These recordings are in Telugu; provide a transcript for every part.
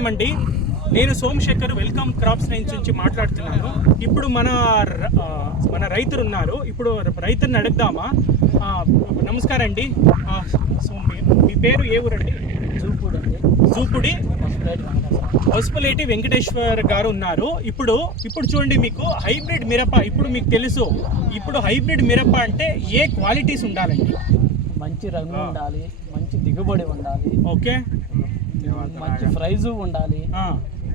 నమస్కారం అండి. నేను సోమశేఖర్ వెల్కమ్ క్రాప్స్ నుంచి మాట్లాడుతున్నాను. ఇప్పుడు మన రైతులు ఉన్నారు. ఇప్పుడు రైతుని అడుగుదామా? నమస్కారం అండి. సో మీ పేరు ఏ ఊరండి? జూపుడి పసుపులేటి వెంకటేశ్వర్ గారు ఉన్నారు. ఇప్పుడు చూడండి, మీకు హైబ్రిడ్ మిరప ఇప్పుడు మీకు తెలుసు. ఇప్పుడు హైబ్రిడ్ మిరప అంటే ఏ క్వాలిటీస్ ఉండాలండి? మంచి రంగు ఉండాలి, మంచి దిగుబడి ఉండాలి, ఓకే, మంచి ప్రైజు ఉండాలి,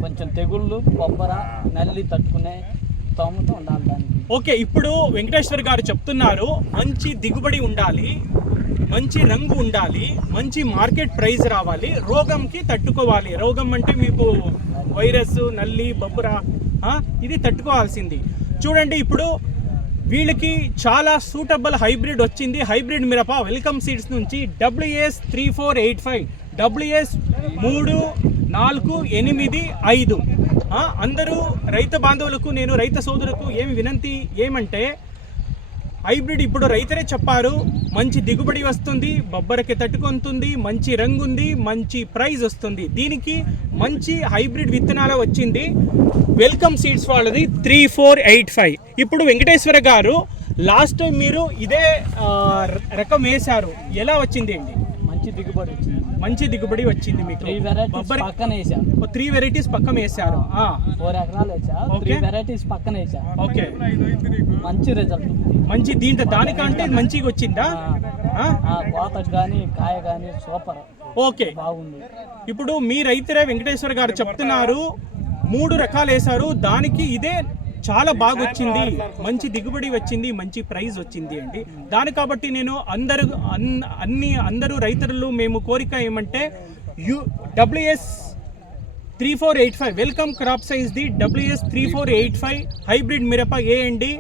కొంచెం తెగుళ్ళు బొబ్బర నల్లి తట్టుకునే తోమతో ఉండాలి దానికి. ఓకే, ఇప్పుడు వెంకటేశ్వర్ గారు చెప్తున్నారు మంచి దిగుబడి ఉండాలి, మంచి రంగు ఉండాలి, మంచి మార్కెట్ ప్రైస్ రావాలి, రోగంకి తట్టుకోవాలి. రోగం అంటే మీకు వైరస్, నల్లి, బొబ్బర, ఇది తట్టుకోవాల్సింది. చూడండి, ఇప్పుడు వీళ్ళకి చాలా సూటబుల్ హైబ్రిడ్ వచ్చింది. హైబ్రిడ్ మిరప వెల్కమ్ సీడ్స్ నుంచి WS 3485, WS 3485. అందరూ రైతు బాంధవులకు, నేను రైతు సోదరులకు ఏమి వినంతి ఏమంటే, హైబ్రిడ్ ఇప్పుడు రైతులే చెప్పారు, మంచి దిగుబడి వస్తుంది, బొబ్బరకి తట్టుకుంటుంది, మంచి రంగు ఉంది, మంచి ప్రైజ్ వస్తుంది. దీనికి మంచి హైబ్రిడ్ విత్తనాలు వచ్చింది వెల్కమ్ సీడ్స్ వాళ్ళది 3485. ఇప్పుడు వెంకటేశ్వర గారు లాస్ట్ టైం మీరు ఇదే రకం వేశారు, ఎలా వచ్చింది అండి? మంచి దిగుబడి వచ్చింది. మంచి దిగుబడి వచ్చింది మీకు. 3 వెరైటీస్ పక్కన వేసారు. 4 ఎకరాలు వేసా, 3 వెరైటీస్ పక్కన వేసా. ఓకే, మంచి రిజల్ట్. మంచి దానికంటే మంచిగా వచ్చిందా? కోతకు కానీ కాయ కానీ సూపర్. ఓకే, బాగుంది. ఇప్పుడు మీ రైతులే వెంకటేశ్వర గారు చెప్తున్నారు 3 రకాలు వేశారు, దానికి ఇదే చాలా బాగా వచ్చింది, మంచి దిగుబడి వచ్చింది, మంచి ప్రైజ్ వచ్చింది అండి. దాని కాబట్టి నేను అందరూ రైతులు మేము కోరిక ఏమంటే WS 3485 welcome crop science the WS 3485 hybrid మిరప వేయండి,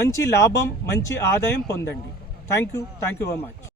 మంచి లాభం, మంచి ఆదాయం పొందండి. Thank you very much.